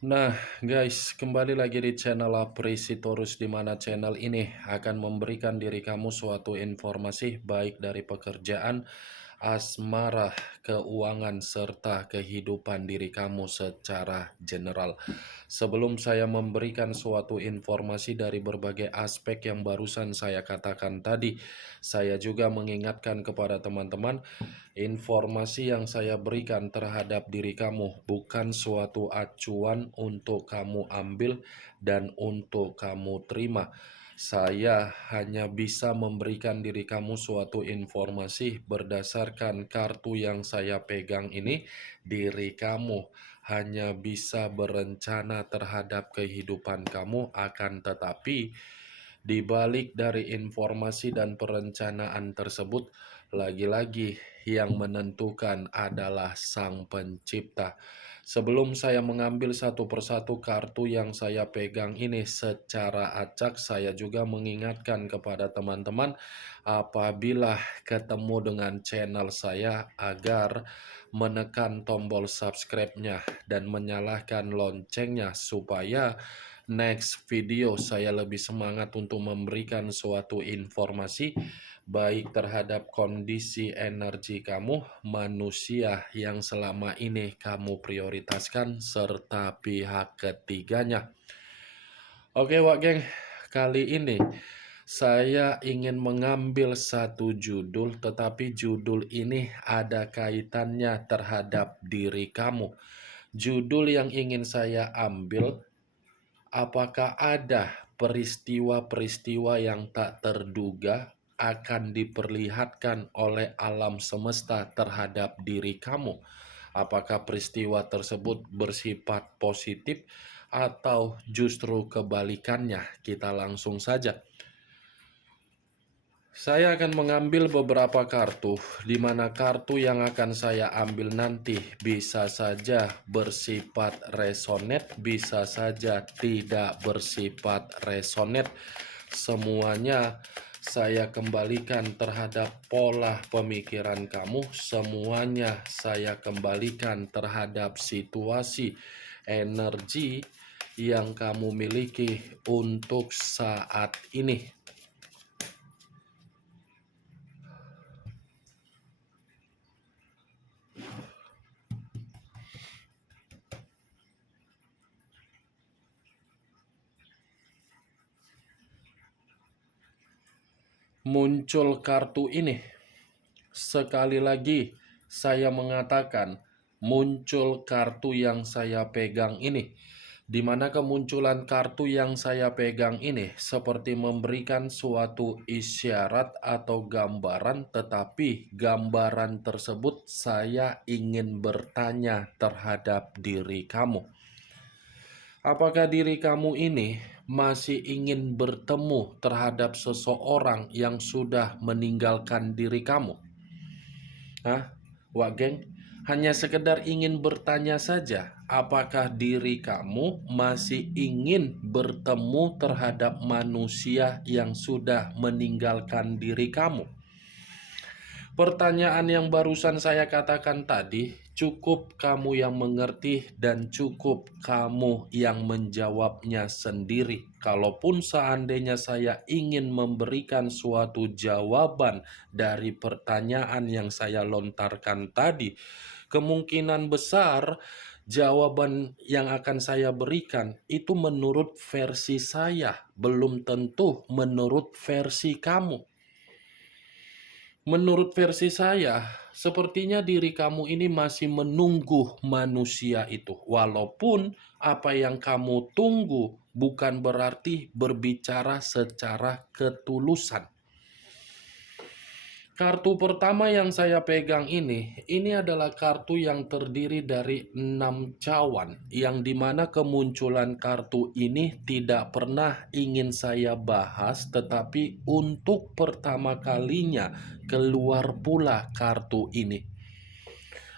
Nah, guys, kembali lagi di channel Apresitorus di mana channel ini akan memberikan diri kamu suatu informasi baik dari pekerjaan, asmara, keuangan, serta kehidupan diri kamu secara general. Sebelum saya memberikan suatu informasi dari berbagai aspek yang barusan saya katakan tadi, saya juga mengingatkan kepada teman-teman, informasi yang saya berikan terhadap diri kamu bukan suatu acuan untuk kamu ambil dan untuk kamu terima. Saya hanya bisa memberikan diri kamu suatu informasi berdasarkan kartu yang saya pegang ini. Diri kamu hanya bisa berencana terhadap kehidupan kamu, akan tetapi di balik dari informasi dan perencanaan tersebut, lagi-lagi yang menentukan adalah Sang Pencipta. Sebelum saya mengambil satu persatu kartu yang saya pegang ini secara acak, saya juga mengingatkan kepada teman-teman apabila ketemu dengan channel saya agar menekan tombol subscribe-nya dan menyalakan loncengnya supaya next video saya lebih semangat untuk memberikan suatu informasi baik terhadap kondisi energi kamu, manusia yang selama ini kamu prioritaskan, serta pihak ketiganya. Oke Wak Geng, kali ini saya ingin mengambil satu judul, tetapi judul ini ada kaitannya terhadap diri kamu. Judul yang ingin saya ambil, apakah ada peristiwa-peristiwa yang tak terduga akan diperlihatkan oleh alam semesta terhadap diri kamu? Apakah peristiwa tersebut bersifat positif atau justru kebalikannya? Kita langsung saja. Saya akan mengambil beberapa kartu, di mana kartu yang akan saya ambil nanti bisa saja bersifat resonate, bisa saja tidak bersifat resonate. Semuanya saya kembalikan terhadap pola pemikiran kamu, semuanya saya kembalikan terhadap situasi energi yang kamu miliki untuk saat ini. Muncul kartu ini. Sekali lagi saya mengatakan muncul kartu yang saya pegang ini. Di mana kemunculan kartu yang saya pegang ini seperti memberikan suatu isyarat atau gambaran, tetapi gambaran tersebut saya ingin bertanya terhadap diri kamu. Apakah diri kamu ini masih ingin bertemu terhadap seseorang yang sudah meninggalkan diri kamu? Hah? Wak Geng, hanya sekedar ingin bertanya saja, apakah diri kamu masih ingin bertemu terhadap manusia yang sudah meninggalkan diri kamu? Pertanyaan yang barusan saya katakan tadi, cukup kamu yang mengerti dan cukup kamu yang menjawabnya sendiri. Kalaupun seandainya saya ingin memberikan suatu jawaban dari pertanyaan yang saya lontarkan tadi, kemungkinan besar jawaban yang akan saya berikan itu menurut versi saya, belum tentu menurut versi kamu. Menurut versi saya, sepertinya diri kamu ini masih menunggu manusia itu. Walaupun apa yang kamu tunggu bukan berarti berbicara secara ketulusan. Kartu pertama yang saya pegang ini adalah kartu yang terdiri dari 6 cawan, yang dimana kemunculan kartu ini tidak pernah ingin saya bahas, tetapi untuk pertama kalinya keluar pula kartu ini.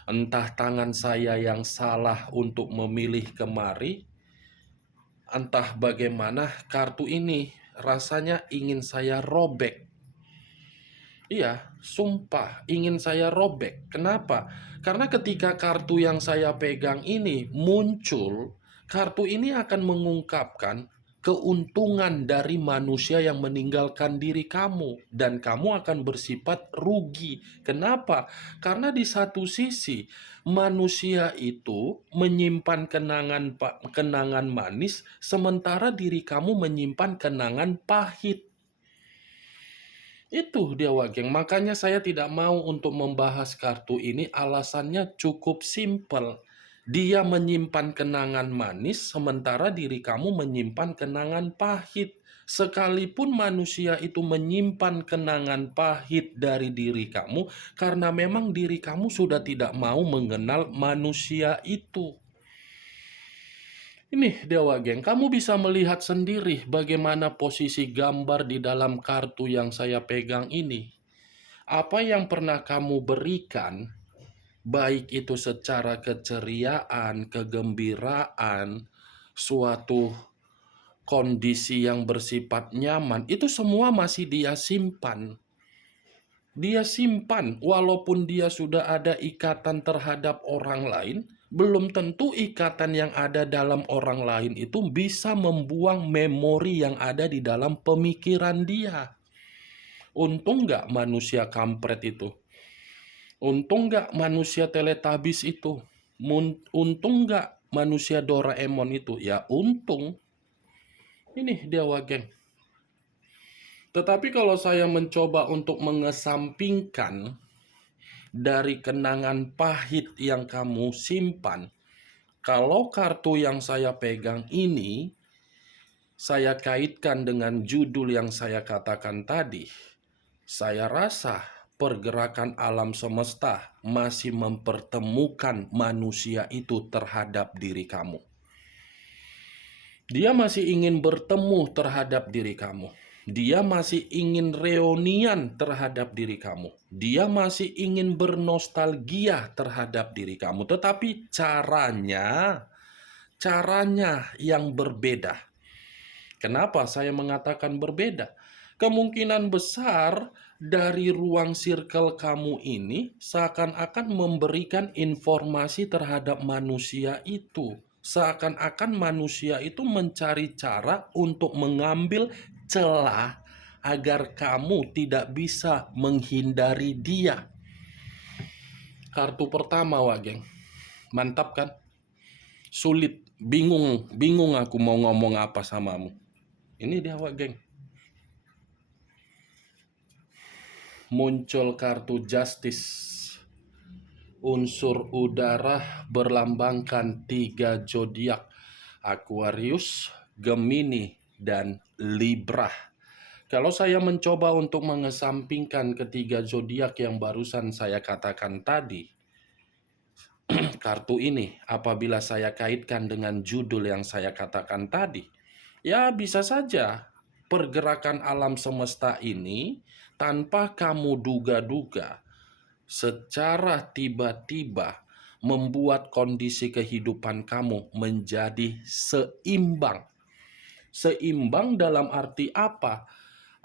Entah tangan saya yang salah untuk memilih kemari, entah bagaimana kartu ini rasanya ingin saya robek. Iya, sumpah ingin saya robek. Kenapa? Karena ketika kartu yang saya pegang ini muncul, Kartu ini akan mengungkapkan keuntungan dari manusia yang meninggalkan diri kamu, dan kamu akan bersifat rugi. Kenapa? Karena di satu sisi manusia itu menyimpan kenangan manis, sementara diri kamu menyimpan kenangan pahit. Itu dia Wageng, makanya saya tidak mau untuk membahas kartu ini, alasannya cukup simpel. Dia menyimpan kenangan manis, sementara diri kamu menyimpan kenangan pahit. Sekalipun manusia itu menyimpan kenangan pahit dari diri kamu, karena memang diri kamu sudah tidak mau mengenal manusia itu. Ini Dewa Geng, kamu bisa melihat sendiri bagaimana posisi gambar di dalam kartu yang saya pegang ini. Apa yang pernah kamu berikan, baik itu secara keceriaan, kegembiraan, suatu kondisi yang bersifat nyaman, itu semua masih dia simpan. Dia simpan, walaupun dia sudah ada ikatan terhadap orang lain, belum tentu ikatan yang ada dalam orang lain itu bisa membuang memori yang ada di dalam pemikiran dia. Untung nggak manusia kampret itu. Untung nggak manusia teletabis itu. Untung nggak manusia Doraemon itu. Ya untung. Ini dia Wageng. Tetapi kalau saya mencoba untuk mengesampingkan dari kenangan pahit yang kamu simpan, kalau kartu yang saya pegang ini, saya kaitkan dengan judul yang saya katakan tadi, saya rasa pergerakan alam semesta masih mempertemukan manusia itu terhadap diri kamu. Dia masih ingin bertemu terhadap diri kamu. Dia masih ingin reunian terhadap diri kamu. Dia masih ingin bernostalgia terhadap diri kamu. Tetapi caranya yang berbeda. Kenapa saya mengatakan berbeda? Kemungkinan besar dari ruang circle kamu ini seakan-akan memberikan informasi terhadap manusia itu. Seakan-akan manusia itu mencari cara untuk mengambil celah agar kamu tidak bisa menghindari dia. Kartu pertama, Wageng. Mantap kan? Sulit, bingung aku mau ngomong apa samamu. Ini dia, Wageng. Muncul kartu Justice. Unsur udara berlambangkan 3 zodiak, Aquarius, Gemini, dan Libra. Kalau saya mencoba untuk mengesampingkan ketiga zodiak yang barusan saya katakan tadi, kartu ini apabila saya kaitkan dengan judul yang saya katakan tadi, ya bisa saja pergerakan alam semesta ini tanpa kamu duga-duga secara tiba-tiba membuat kondisi kehidupan kamu menjadi seimbang. Seimbang dalam arti apa?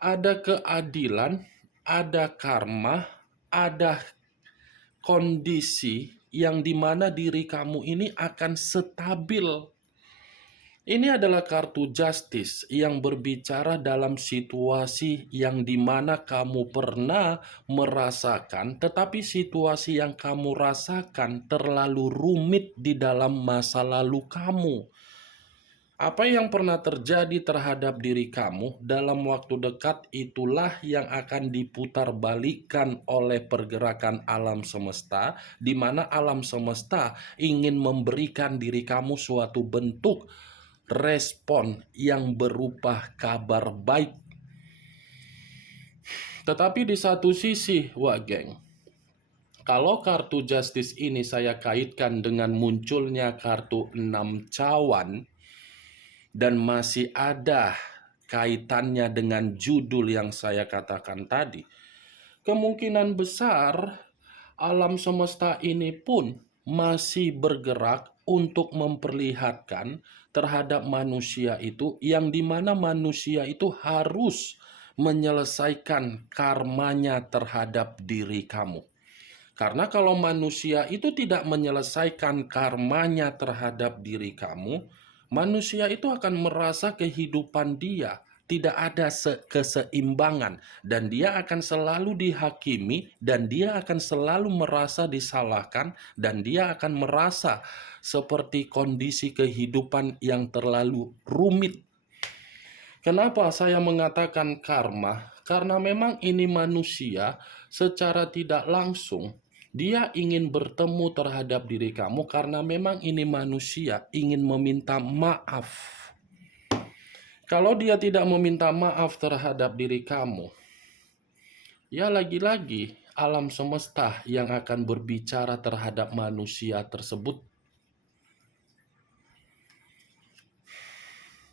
Ada keadilan, ada karma, ada kondisi yang dimana diri kamu ini akan stabil. Ini adalah kartu Justice yang berbicara dalam situasi yang dimana kamu pernah merasakan, tetapi situasi yang kamu rasakan terlalu rumit di dalam masa lalu kamu. Apa yang pernah terjadi terhadap diri kamu dalam waktu dekat itulah yang akan diputarbalikkan oleh pergerakan alam semesta, di mana alam semesta ingin memberikan diri kamu suatu bentuk respon yang berupa kabar baik. Tetapi di satu sisi, Wageng, kalau kartu Justice ini saya kaitkan dengan munculnya kartu 6 cawan, dan masih ada kaitannya dengan judul yang saya katakan tadi, kemungkinan besar alam semesta ini pun masih bergerak untuk memperlihatkan terhadap manusia itu, yang dimana manusia itu harus menyelesaikan karmanya terhadap diri kamu. Karena kalau manusia itu tidak menyelesaikan karmanya terhadap diri kamu, Manusia itu akan merasa kehidupan dia tidak ada keseimbangan, dan dia akan selalu dihakimi, dan dia akan selalu merasa disalahkan, dan dia akan merasa seperti kondisi kehidupan yang terlalu rumit. Kenapa saya mengatakan karma? Karena memang ini manusia secara tidak langsung dia ingin bertemu terhadap diri kamu, karena memang ini manusia ingin meminta maaf. Kalau dia tidak meminta maaf terhadap diri kamu, ya lagi-lagi alam semesta yang akan berbicara terhadap manusia tersebut.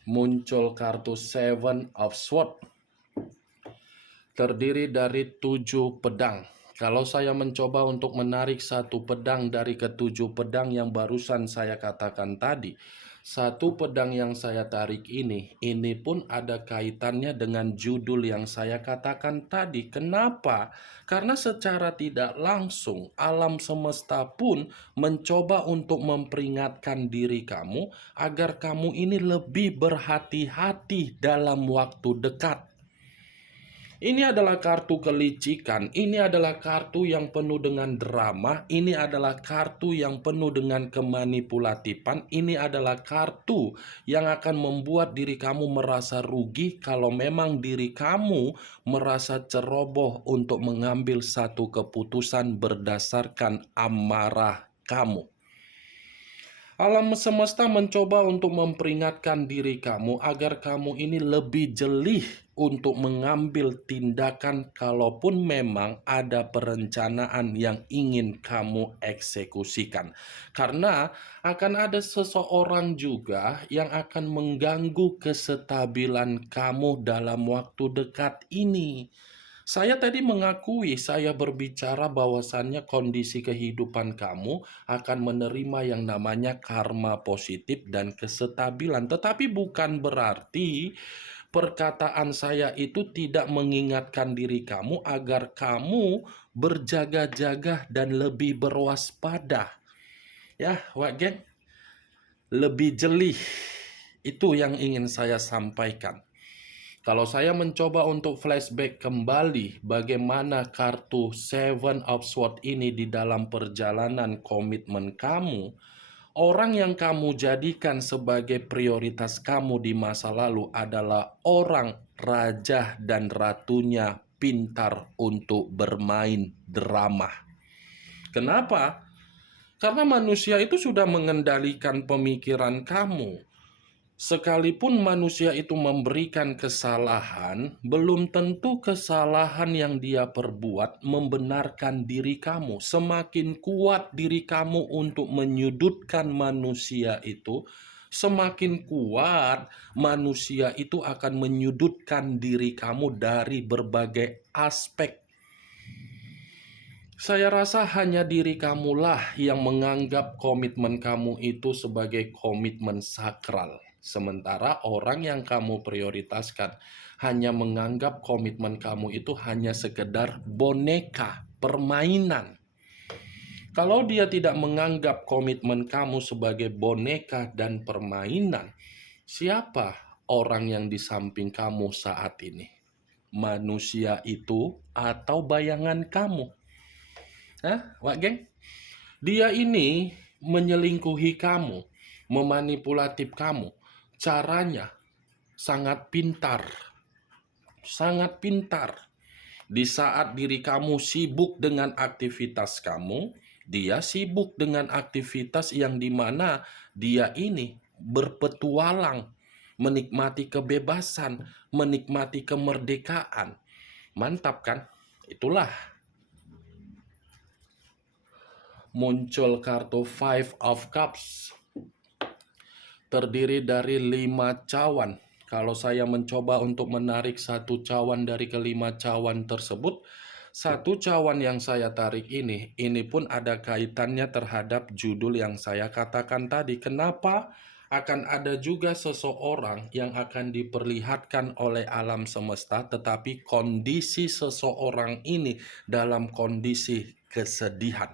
Muncul kartu Seven of Swords, terdiri dari 7 pedang. Kalau saya mencoba untuk menarik satu pedang dari ketujuh pedang yang barusan saya katakan tadi, satu pedang yang saya tarik ini pun ada kaitannya dengan judul yang saya katakan tadi. Kenapa? Karena secara tidak langsung alam semesta pun mencoba untuk memperingatkan diri kamu agar kamu ini lebih berhati-hati dalam waktu dekat. Ini adalah kartu kelicikan, ini adalah kartu yang penuh dengan drama, ini adalah kartu yang penuh dengan kemanipulatifan, ini adalah kartu yang akan membuat diri kamu merasa rugi kalau memang diri kamu merasa ceroboh untuk mengambil satu keputusan berdasarkan amarah kamu. Alam semesta mencoba untuk memperingatkan diri kamu agar kamu ini lebih jeli untuk mengambil tindakan kalaupun memang ada perencanaan yang ingin kamu eksekusikan. Karena akan ada seseorang juga yang akan mengganggu kestabilan kamu dalam waktu dekat ini. Saya tadi mengakui, saya berbicara bahwasannya kondisi kehidupan kamu akan menerima yang namanya karma positif dan kestabilan. Tetapi bukan berarti perkataan saya itu tidak mengingatkan diri kamu agar kamu berjaga-jaga dan lebih berwaspada. Ya, Wak Geng, lebih jeli. Itu yang ingin saya sampaikan. Kalau saya mencoba untuk flashback kembali bagaimana kartu Seven of Swords ini di dalam perjalanan komitmen kamu, orang yang kamu jadikan sebagai prioritas kamu di masa lalu adalah orang raja dan ratunya pintar untuk bermain drama. Kenapa? Karena manusia itu sudah mengendalikan pemikiran kamu. Sekalipun manusia itu memberikan kesalahan, belum tentu kesalahan yang dia perbuat membenarkan diri kamu. Semakin kuat diri kamu untuk menyudutkan manusia itu, semakin kuat manusia itu akan menyudutkan diri kamu dari berbagai aspek. Saya rasa hanya diri kamulah yang menganggap komitmen kamu itu sebagai komitmen sakral. Sementara orang yang kamu prioritaskan hanya menganggap komitmen kamu itu hanya sekedar boneka, permainan. Kalau dia tidak menganggap komitmen kamu sebagai boneka dan permainan, siapa orang yang di samping kamu saat ini? Manusia itu atau bayangan kamu? Hah, Wak Geng? Dia ini menyelingkuhi kamu, memanipulatif kamu. Caranya sangat pintar. Sangat pintar. Di saat diri kamu sibuk dengan aktivitas kamu, dia sibuk dengan aktivitas yang dimana dia ini berpetualang, menikmati kebebasan, menikmati kemerdekaan. Mantap kan? Itulah muncul kartu Five of Cups, terdiri dari 5 cawan. Kalau saya mencoba untuk menarik satu cawan dari kelima cawan tersebut, satu cawan yang saya tarik ini pun ada kaitannya terhadap judul yang saya katakan tadi. Kenapa? Akan ada juga seseorang yang akan diperlihatkan oleh alam semesta, tetapi kondisi seseorang ini dalam kondisi kesedihan.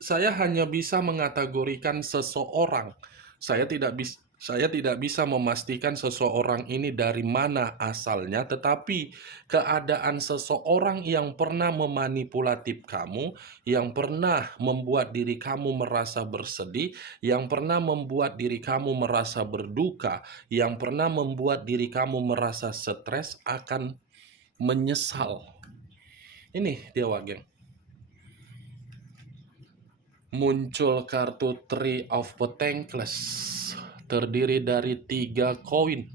Saya hanya bisa mengategorikan seseorang Saya tidak bisa memastikan seseorang ini dari mana asalnya, tetapi keadaan seseorang yang pernah memanipulatif kamu, yang pernah membuat diri kamu merasa bersedih, yang pernah membuat diri kamu merasa berduka, yang pernah membuat diri kamu merasa stres akan menyesal. Ini dia Wageng. Muncul kartu Three of Pentacles, terdiri dari 3 koin.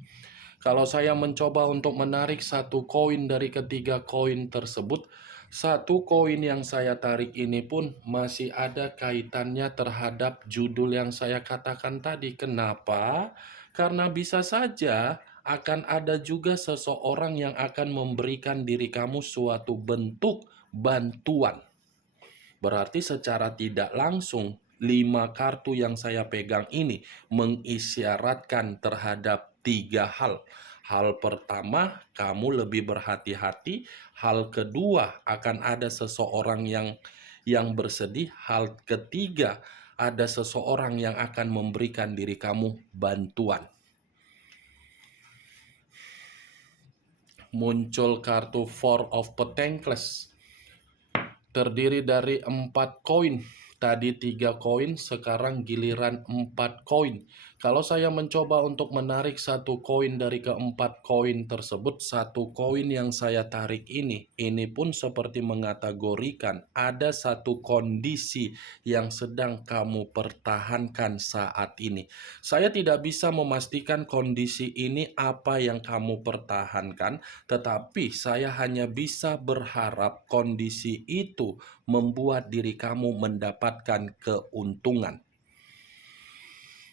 Kalau saya mencoba untuk menarik satu koin dari ketiga koin tersebut, satu koin yang saya tarik ini pun masih ada kaitannya terhadap judul yang saya katakan tadi. Kenapa? Karena bisa saja akan ada juga seseorang yang akan memberikan diri kamu suatu bentuk bantuan. Berarti secara tidak langsung 5 kartu yang saya pegang ini mengisyaratkan terhadap 3 hal. Hal pertama, kamu lebih berhati-hati. Hal kedua, akan ada seseorang yang bersedih. Hal ketiga, ada seseorang yang akan memberikan diri kamu bantuan. Muncul kartu Four of Pentacles, terdiri dari 4 koin. Tadi 3 koin, sekarang giliran 4 koin. Kalau saya mencoba untuk menarik satu koin dari keempat koin tersebut, satu koin yang saya tarik ini pun seperti mengategorikan ada satu kondisi yang sedang kamu pertahankan saat ini. Saya tidak bisa memastikan kondisi ini apa yang kamu pertahankan, tetapi saya hanya bisa berharap kondisi itu membuat diri kamu mendapatkan keuntungan.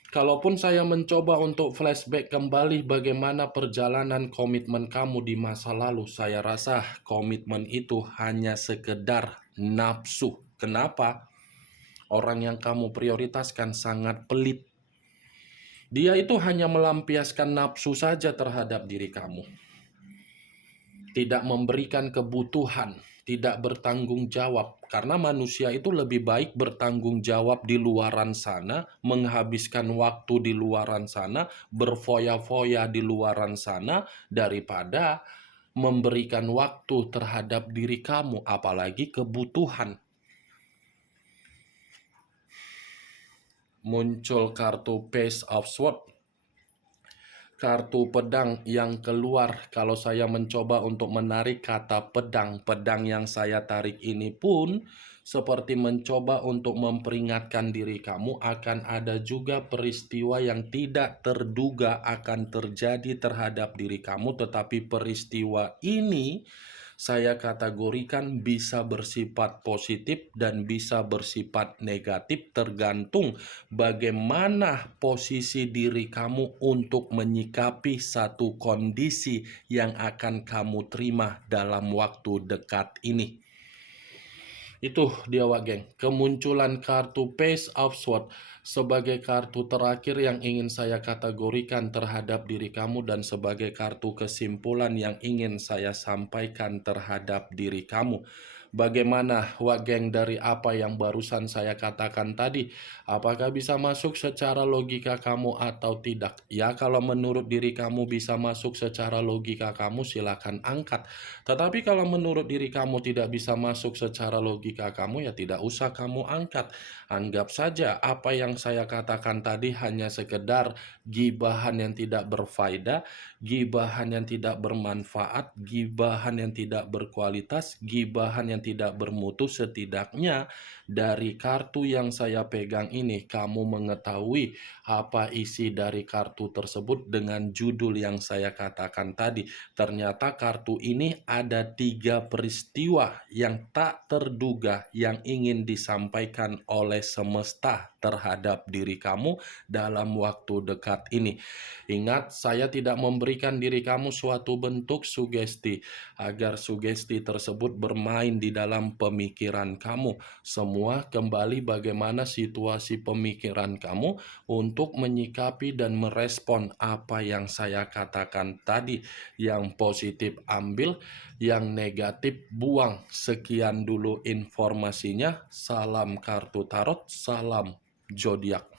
Kalaupun saya mencoba untuk flashback kembali bagaimana perjalanan komitmen kamu di masa lalu, saya rasa komitmen itu hanya sekedar nafsu. Kenapa? Orang yang kamu prioritaskan sangat pelit. Dia itu hanya melampiaskan nafsu saja terhadap diri kamu. Tidak memberikan kebutuhan, tidak bertanggung jawab. Karena manusia itu lebih baik bertanggung jawab di luaran sana, menghabiskan waktu di luaran sana, berfoya-foya di luaran sana, daripada memberikan waktu terhadap diri kamu, apalagi kebutuhan. Muncul kartu Page of Swords, kartu pedang yang keluar. Kalau saya mencoba untuk menarik kata pedang, pedang yang saya tarik ini pun seperti mencoba untuk memperingatkan diri kamu akan ada juga peristiwa yang tidak terduga akan terjadi terhadap diri kamu, tetapi peristiwa ini saya kategorikan bisa bersifat positif dan bisa bersifat negatif, tergantung bagaimana posisi diri kamu untuk menyikapi satu kondisi yang akan kamu terima dalam waktu dekat ini. Itu dia Wageng, kemunculan kartu Page of Swords sebagai kartu terakhir yang ingin saya kategorikan terhadap diri kamu dan sebagai kartu kesimpulan yang ingin saya sampaikan terhadap diri kamu. Bagaimana Wageng dari apa yang barusan saya katakan tadi? Apakah bisa masuk secara logika kamu atau tidak? Ya, kalau menurut diri kamu bisa masuk secara logika kamu, silakan angkat. Tetapi kalau menurut diri kamu tidak bisa masuk secara logika kamu, ya tidak usah kamu angkat. Anggap saja apa yang saya katakan tadi hanya sekedar gibahan yang tidak berfaedah, gibahan yang tidak bermanfaat, gibahan yang tidak berkualitas, gibahan yang tidak bermutu. Setidaknya dari kartu yang saya pegang ini, kamu mengetahui apa isi dari kartu tersebut dengan judul yang saya katakan tadi. Ternyata kartu ini ada 3 peristiwa yang tak terduga yang ingin disampaikan oleh semesta terhadap diri kamu dalam waktu dekat ini. Ingat, saya tidak memberikan diri kamu suatu bentuk sugesti agar sugesti tersebut bermain di dalam pemikiran kamu. Semua kembali bagaimana situasi pemikiran kamu untuk menyikapi dan merespon apa yang saya katakan tadi. Yang positif ambil, yang negatif buang. Sekian dulu informasinya. Salam kartu tarot, salam zodiak.